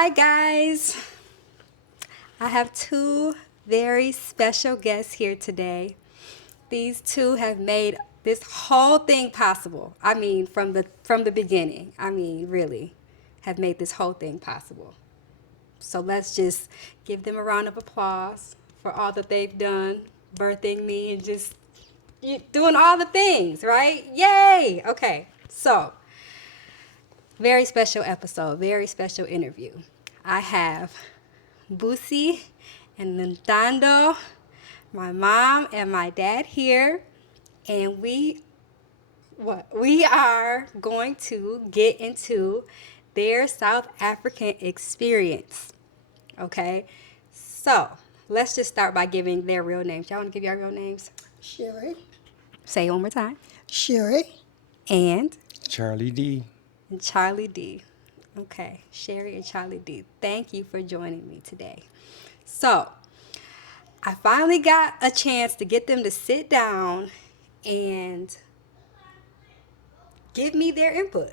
Hi, guys. I have two very special guests here today. These two have made this whole thing possible. I mean, from the beginning. I mean, really, have made this whole thing possible. So let's just give them a round of applause for all that they've done, birthing me and just doing all the things, right? Yay! Okay, so very special episode, very special interview. I have Busi and Nintendo, my mom and my dad here, and we are going to get into their South African experience. Okay, so let's just start by giving their real names. Y'all want to give y'all real names? Sherry. Say it one more time. Sherry. And Charlie D. Charlie D. Okay, Sherry and Charlie D. Thank you for joining me today. So, I finally got a chance to get them to sit down and give me their input.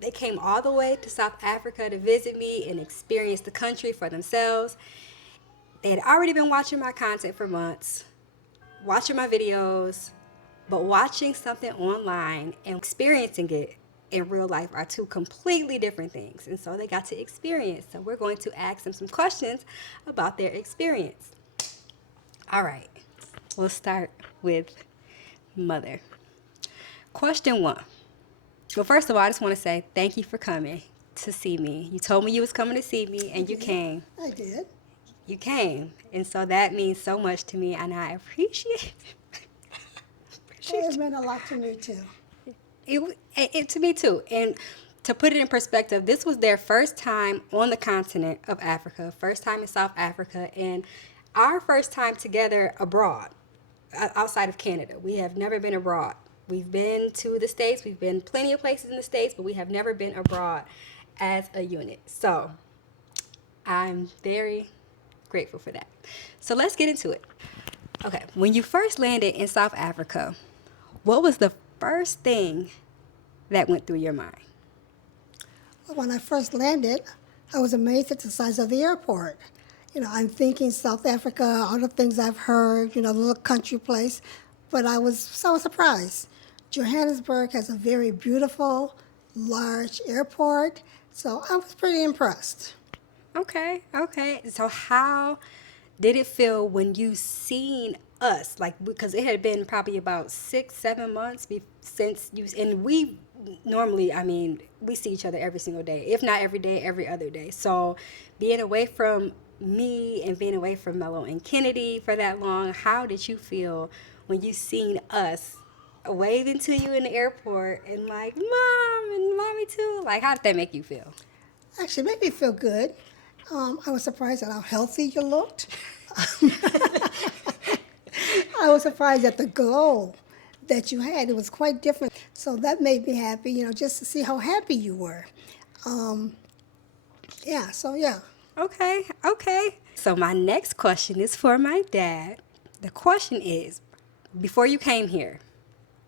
They came all the way to South Africa to visit me and experience the country for themselves. They had already been watching my content for months, watching my videos, but watching something online and experiencing it in real life are two completely different things. And so they got to experience. So we're going to ask them some questions about their experience. All right, we'll start with Mother. Question one. Well, first of all, I just want to say thank you for coming to see me. You told me you was coming to see me, and you came. I did. You came, and so that means so much to me, and I appreciate It meant a lot to me too. it to me too. And to put it in perspective, this was their first time on the continent of Africa, first time in South Africa, and our first time together abroad, outside of Canada. We have never been abroad. We've been to the States, we've been plenty of places in the States, but we have never been abroad as a unit. So I'm very grateful for that. So let's get into it. Okay, when you first landed in South Africa, what was the first thing that went through your mind? When I first landed, I was amazed at the size of the airport. I'm thinking South Africa, all the things I've heard, the little country place, but I was so surprised. Johannesburg has a very beautiful, large airport, so I was pretty impressed. Okay, okay. So how did it feel when you seen us? Like, because it had been probably about 6, 7 months since you, and we normally, I mean, we see each other every single day, if not every day, every other day. So being away from me and being away from Mello and Kennedy for that long, how did you feel when you seen us waving to you in the airport and like, Mom and Mommy too? Like, how did that make you feel? Actually, it made me feel good. I was surprised at how healthy you looked. I was surprised at the glow that you had. It was quite different. So that made me happy, just to see how happy you were. Um, yeah, so yeah. Okay, okay. So my next question is for my dad. The question is, before you came here,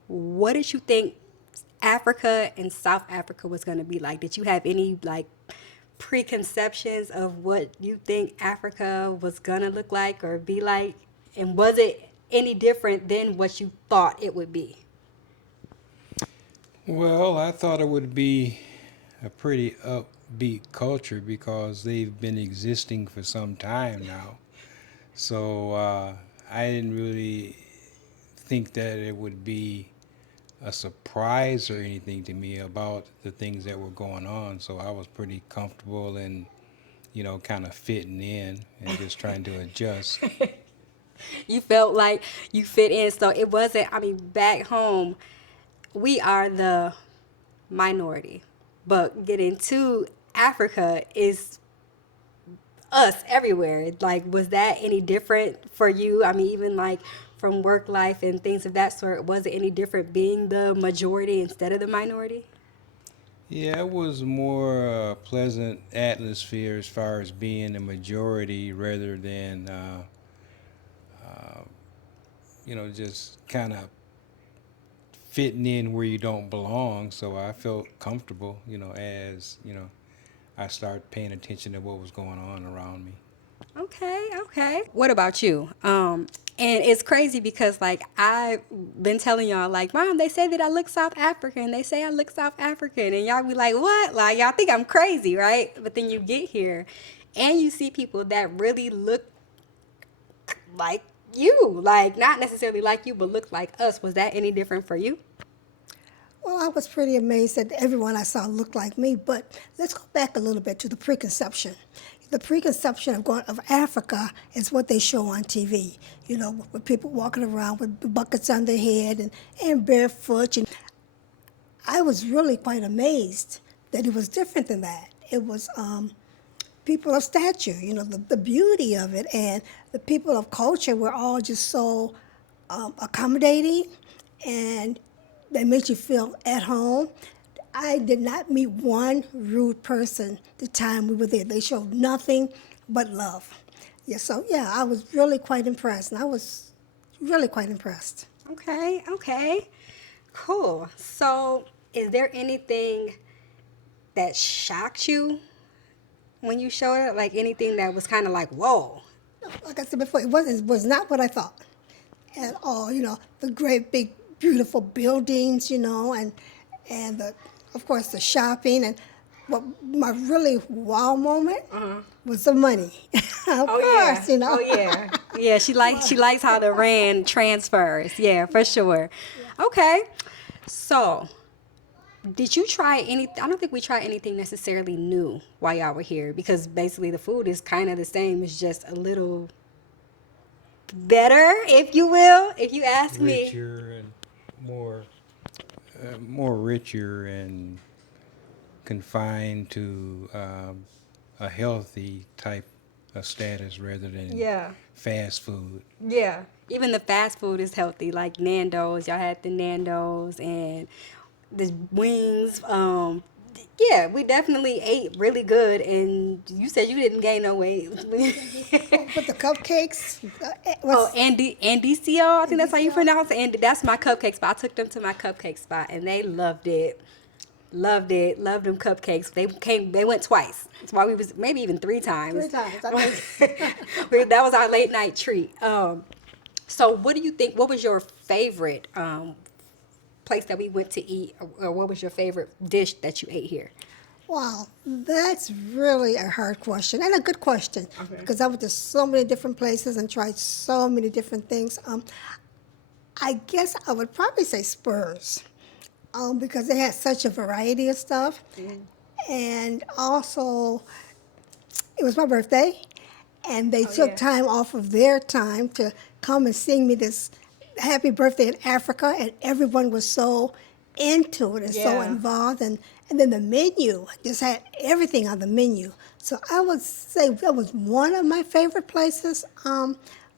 what did you think Africa and South Africa was going to be like? Did you have any like preconceptions of what you think Africa was going to look like or be like? And was it any different than what you thought it would be? Well, I thought it would be a pretty upbeat culture because they've been existing for some time now. So I didn't really think that it would be a surprise or anything to me about the things that were going on. So I was pretty comfortable and, kind of fitting in and just trying to adjust. You felt like you fit in. So it wasn't, I mean, back home, we are the minority. But getting to Africa is us everywhere. Like, was that any different for you? I mean, even like from work life and things of that sort, was it any different being the majority instead of the minority? Yeah, it was more pleasant atmosphere as far as being a majority rather than, just kind of fitting in where you don't belong. So I felt comfortable, as, I started paying attention to what was going on around me. Okay, okay. What about you? And it's crazy because like I've been telling y'all like, Mom, they say that I look South African. They say I look South African, and y'all be like, what? Like y'all think I'm crazy, right? But then you get here, and you see people that really look like you, like not necessarily like you, but look like us. Was that any different for you? Well, I was pretty amazed that everyone I saw looked like me, but let's go back a little bit to the preconception. The preconception of Africa is what they show on TV, with people walking around with buckets on their head and barefoot. And I was really quite amazed that it was different than that. It was people of stature, the beauty of it, and the people of culture were all just so accommodating, and they made you feel at home. I did not meet one rude person the time we were there. They showed nothing but love. Yeah, so yeah, I was really quite impressed, and I was really quite impressed. Okay, okay, cool. So, is there anything that shocked you when you showed it? Like anything that was kind of like, whoa. Like I said before, it was not what I thought at all. The great big beautiful buildings, and of course the shopping, and what my really wow moment was the money. Of course, Oh yeah. Yeah, she likes how the rand transfers. Yeah, for sure. Okay. So, did you try any I don't think we tried anything necessarily new while y'all were here because basically the food is kind of the same. It's just a little better, if you will, if you ask me. Richer and more richer and confined to a healthy type of status rather than Yeah. fast food. Yeah. Even the fast food is healthy, like Nando's. Y'all had the Nando's and the wings. Yeah, we definitely ate really good. And you said you didn't gain no weight. But the cupcakes, Oh, was Andicio, I think that's how you Andicio? pronounce it. And that's my cupcake spot. I took them to my cupcake spot, and they loved it. Loved it. Loved them cupcakes. They went twice. That's why we was maybe even three times. 3 times. I think. That was our late night treat. So what do you think? What was your favorite place that we went to eat, or what was your favorite dish that you ate here? Wow, that's really a hard question and a good question because I went to so many different places and tried so many different things. I guess I would probably say Spurs because they had such a variety of stuff. And also, it was my birthday, and they took time off of their time to come and sing me this happy birthday in Africa, and everyone was so into it and so Yeah. involved. And then the menu just had everything on the menu. So I would say that was one of my favorite places,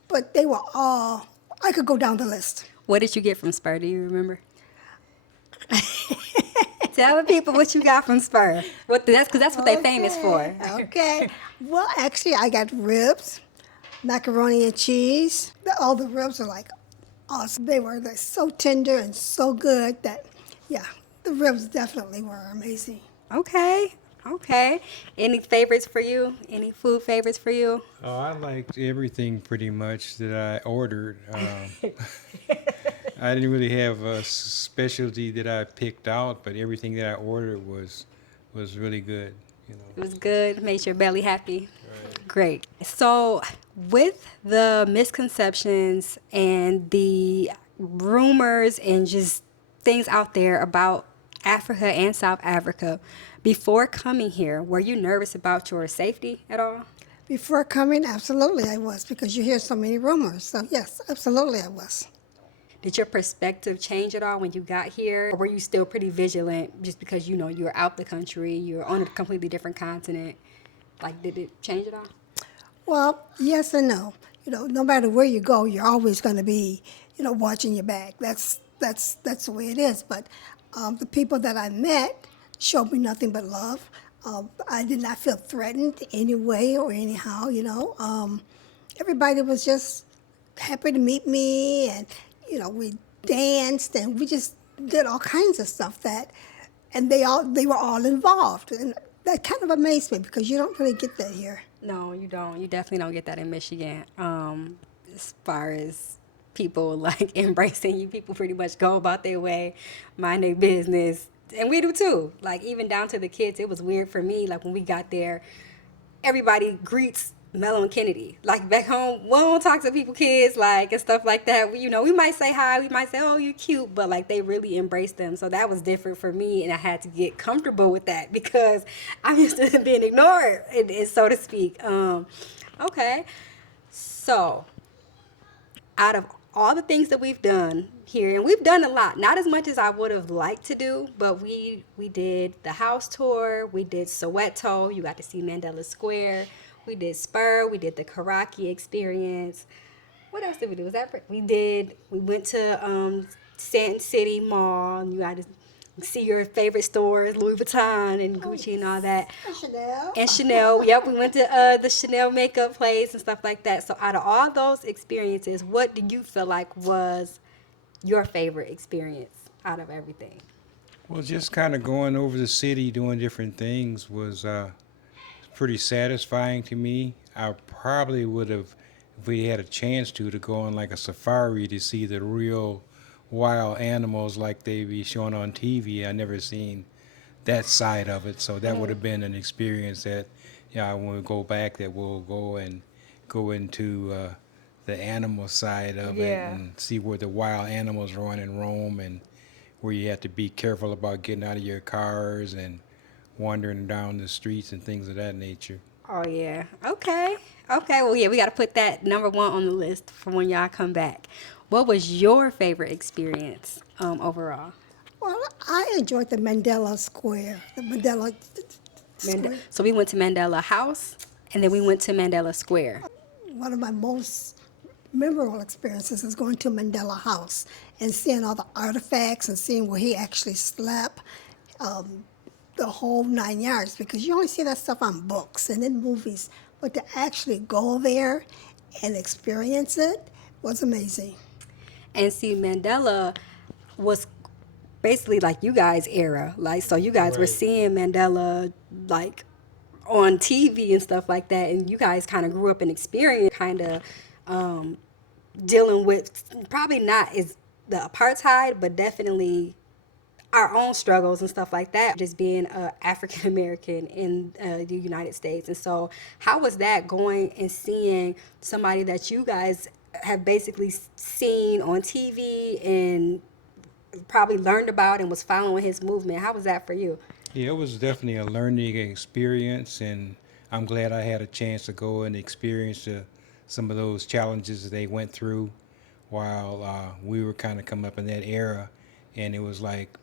but they were all, I could go down the list. What did you get from Spur? Do you remember? Tell the people what you got from Spur. That's what they're famous for. Okay. Well, actually, I got ribs, macaroni and cheese. All the ribs are like awesome. They were like so tender and so good that, yeah, the ribs definitely were amazing. Okay. Okay. Any favorites for you? Any food favorites for you? Oh, I liked everything pretty much that I ordered. I didn't really have a specialty that I picked out, but everything that I ordered was really good. It was good. Made your belly happy. Great. So, with the misconceptions and the rumors and just things out there about Africa and South Africa, before coming here, were you nervous about your safety at all? Before coming, absolutely I was because you hear so many rumors. So, yes, absolutely I was. Did your perspective change at all when you got here? Or were you still pretty vigilant just because you're out the country, you're on a completely different continent? Like, did it change at all? Well, yes and no. No matter where you go, you're always going to be, watching your back. That's the way it is. But the people that I met showed me nothing but love. I did not feel threatened in any way or anyhow. Everybody was just happy to meet me, and we danced and we just did all kinds of stuff and they were all involved. And that kind of amazed me because you don't really get that here. No, you don't. You definitely don't get that in Michigan. As far as people like embracing you, people pretty much go about their way, mind their business, and we do too. Like even down to the kids, it was weird for me. Like when we got there, everybody greets Mello and Kennedy. Like back home, we don't talk to people, kids, like and stuff like that. We might say hi, we might say, "Oh, you're cute," but like they really embrace them. So that was different for me, and I had to get comfortable with that because I'm used to being ignored, so to speak. Okay, so out of all the things that we've done here, and we've done a lot, not as much as I would have liked to do, but we did the house tour, we did Soweto, you got to see Mandela Square, we did Spur, we did the Karaki experience. What else did we do? We went to Sand City Mall, and you got to see your favorite stores, Louis Vuitton and Gucci and all that. Chanel. And Chanel, yep, we went to the Chanel makeup place and stuff like that. So out of all those experiences, what do you feel like was your favorite experience out of everything? Well, just kind of going over the city, doing different things was pretty satisfying to me. I probably would have, if we had a chance to go on like a safari to see the real wild animals like they be showing on TV. I never seen that side of it, so that would have been an experience that, yeah, when we go back, that we'll go and go into the animal side of it Yeah. and see where the wild animals run and roam and where you have to be careful about getting out of your cars and wandering down the streets and things of that nature. Oh yeah. Okay. Okay. Well, yeah, we got to put that number one on the list for when y'all come back. What was your favorite experience overall? Well, I enjoyed the Mandela Square, the Mandela Square. So we went to Mandela House, and then we went to Mandela Square. One of my most memorable experiences is going to Mandela House and seeing all the artifacts and seeing where he actually slept, the whole 9 yards, because you only see that stuff on books and in movies, but to actually go there and experience it was amazing. And see, Mandela was basically like you guys' era. Like, so you guys were Right. seeing Mandela like on TV and stuff like that, and you guys kind of grew up and experienced kind of dealing with probably not as the apartheid, but definitely our own struggles and stuff like that, just being African American in the United States. And so, how was that going and seeing somebody that you guys have basically seen on TV and probably learned about and was following his movement? How was that for you? Yeah, it was definitely a learning experience, and I'm glad I had a chance to go and experience some of those challenges that they went through while we were kind of coming up in that era. And it was like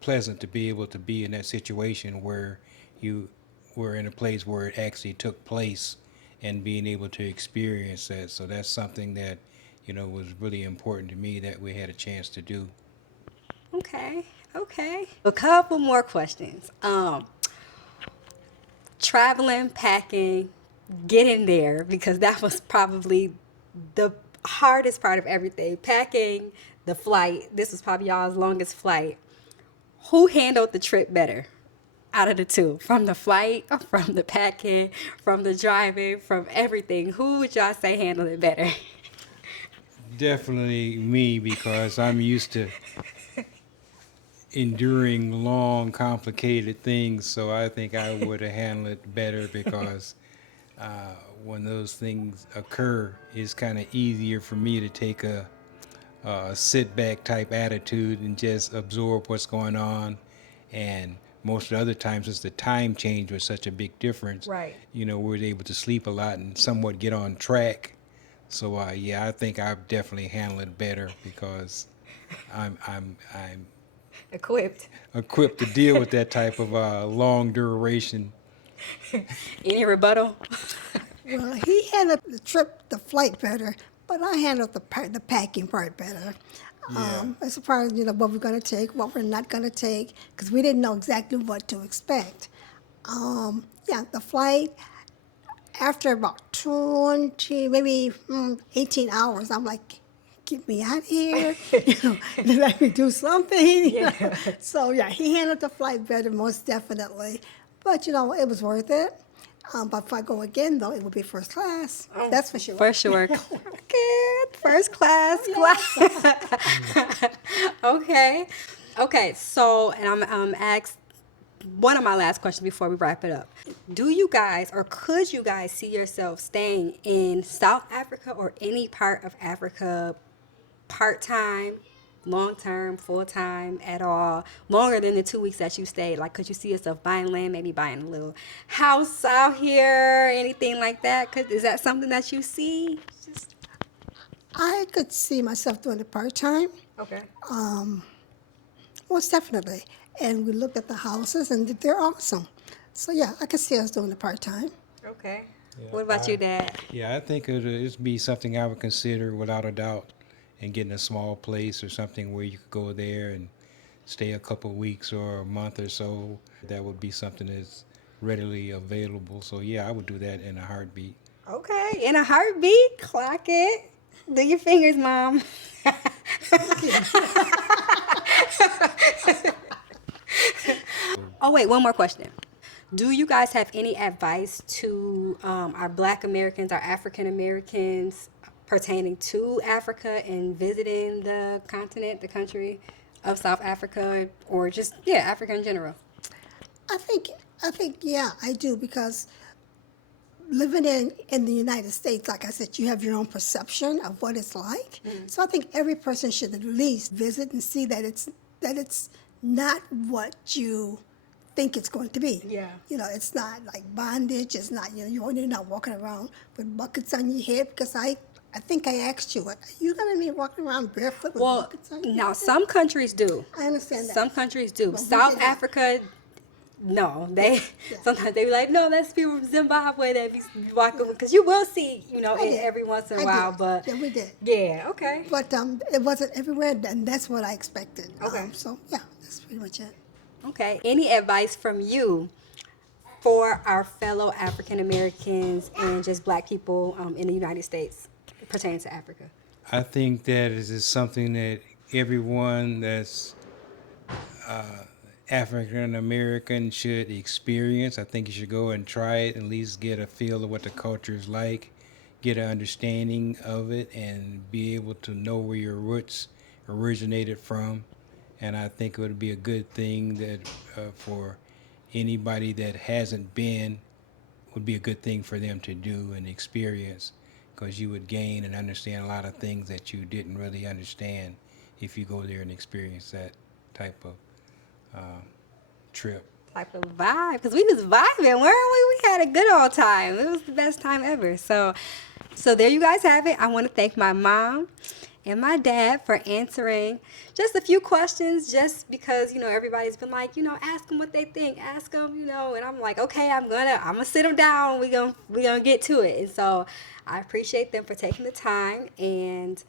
pleasant to be able to be in that situation where you were in a place where it actually took place and being able to experience that. So that's something that, was really important to me that we had a chance to do. Okay, okay. A couple more questions. Traveling, packing, getting there, because that was probably the hardest part of everything. Packing, the flight. This was probably y'all's longest flight. Who handled the trip better out of the two? From the flight, from the packing, from the driving, from everything. Who would y'all say handled it better? Definitely me, because I'm used to enduring long, complicated things. So I think I would have handled it better because when those things occur, it's kind of easier for me to take a sit back type attitude and just absorb what's going on. And most of the other times, it's the time change was such a big difference. Right. We were able to sleep a lot and somewhat get on track. So yeah, I think I've definitely handled it better because I'm Equipped. equipped to deal with that type of long duration. Any rebuttal? Well, he handled the flight better, but I handled the packing part better. Yeah. As far as what we're going to take, what we're not going to take, because we didn't know exactly what to expect. Yeah, the flight. After about 20, maybe 18 hours, I'm like, get me out of here. Let me do something. So yeah, he handled the flight better, most definitely. But it was worth it. But if I go again, though, it would be first class. That's for sure. For sure. Good. First class. Okay. Okay. So, and I'm asked one of my last questions before we wrap it up. Do you guys, or could you guys see yourself staying in South Africa or any part of Africa part-time, long-term, full-time, at all, longer than the 2 weeks that you stayed? Like, could you see yourself buying land, maybe buying a little house out here, anything like that? Is that something that you see? I could see myself doing it part-time. Okay. Most definitely. And we looked at the houses, and they're awesome. So, yeah, I could see us doing it part-time. Okay. Yeah, What about you, Dad? Yeah, I think it'd be something I would consider without a doubt, and getting a small place or something where you could go there and stay a couple of weeks or a month or so. That would be something that's readily available. So yeah, I would do that in a heartbeat. Okay. In a heartbeat, clock it. Do your fingers, Mom. Oh, wait, one more question. Do you guys have any advice to our Black Americans, our African Americans, pertaining to Africa and visiting the continent, the country of South Africa, or just, yeah, Africa in general? I think, yeah, I do, because living in the United States, like I said, you have your own perception of what it's like. So I think every person should at least visit and see that it's not what you think it's going to be. Yeah. It's not like bondage. It's not, you're not walking around with buckets on your head, because I think I asked you, are you going to be walking around barefoot with Well, buckets on your now head? some countries do. I understand that. Some countries do. But we South did not. Africa, no. They Yeah. sometimes they be like, no, that's people from Zimbabwe that be walking, because you will see, I it did. every once in a I while. did. But Yeah, we did. yeah, okay. But it wasn't everywhere, and that's what I expected. Okay. So, yeah, that's pretty much it. Okay. Any advice from you for our fellow African Americans and just Black people in the United States pertaining to Africa? I think that is something that everyone that's African American should experience. I think you should go and try it, at least get a feel of what the culture is like, get an understanding of it, and be able to know where your roots originated from. And I think it would be a good thing that for anybody that hasn't been, would be a good thing for them to do and experience, because you would gain and understand a lot of things that you didn't really understand if you go there and experience that type of trip. Type of vibe, because we was vibing, weren't we? We had a good old time. It was the best time ever. So there you guys have it. I want to thank my mom and my dad for answering just a few questions, just because everybody's been like, ask them what they think, ask them, and I'm like, okay, I'm gonna sit them down. We gonna get to it. And so I appreciate them for taking the time and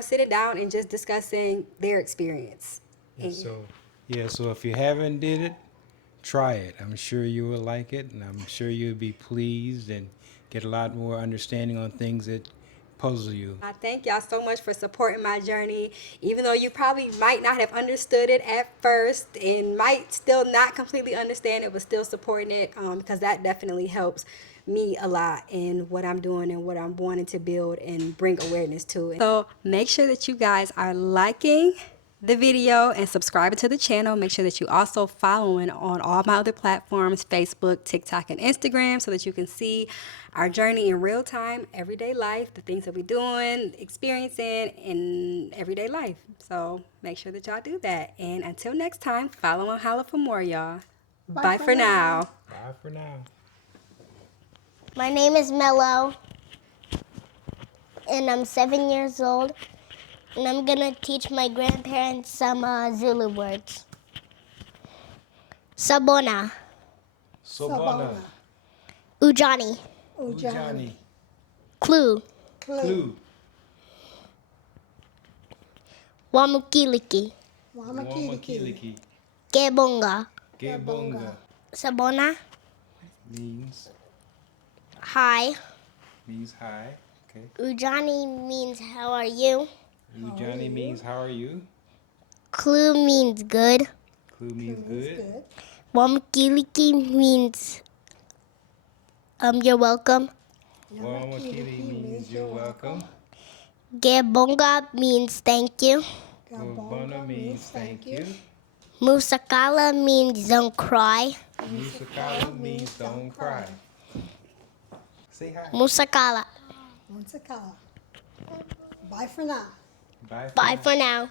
sitting down and just discussing their experience. And So if you haven't did it, try it. I'm sure you will like it, and I'm sure you'll be pleased and get a lot more understanding on things that puzzle you. I thank y'all so much for supporting my journey, even though you probably might not have understood it at first and might still not completely understand it, but still supporting it, because that definitely helps me a lot in what I'm doing and what I'm wanting to build and bring awareness to. So make sure that you guys are liking the video and subscribing to the channel. Make sure that you also following on all my other platforms, Facebook, TikTok, and Instagram, so that you can see our journey in real time, everyday life, the things that we're doing, experiencing in everyday life. So make sure that y'all do that. And until next time, follow and holla for more, y'all. Bye for now. Bye for now. My name is Mello, and I'm 7 years old, and I'm gonna teach my grandparents some Zulu words. Sabona, Sobana. Ujani, Ujani. Clue, Clue. Wamukiliki, Wamakiliki. Gebonga. Gebonga. Sabona, Means hi. hi. Okay. Ujani means how are you. Ujani means how are you? Clue means good. Clue means good. Wamkiliki means you're welcome. Wamakili means you're welcome. Gebonga means thank you. Gobana means thank you. Musakala means don't cry. Musakala means don't cry. Say hi. Musakala. Once a color. Bye for now. Bye for Bye now. for now.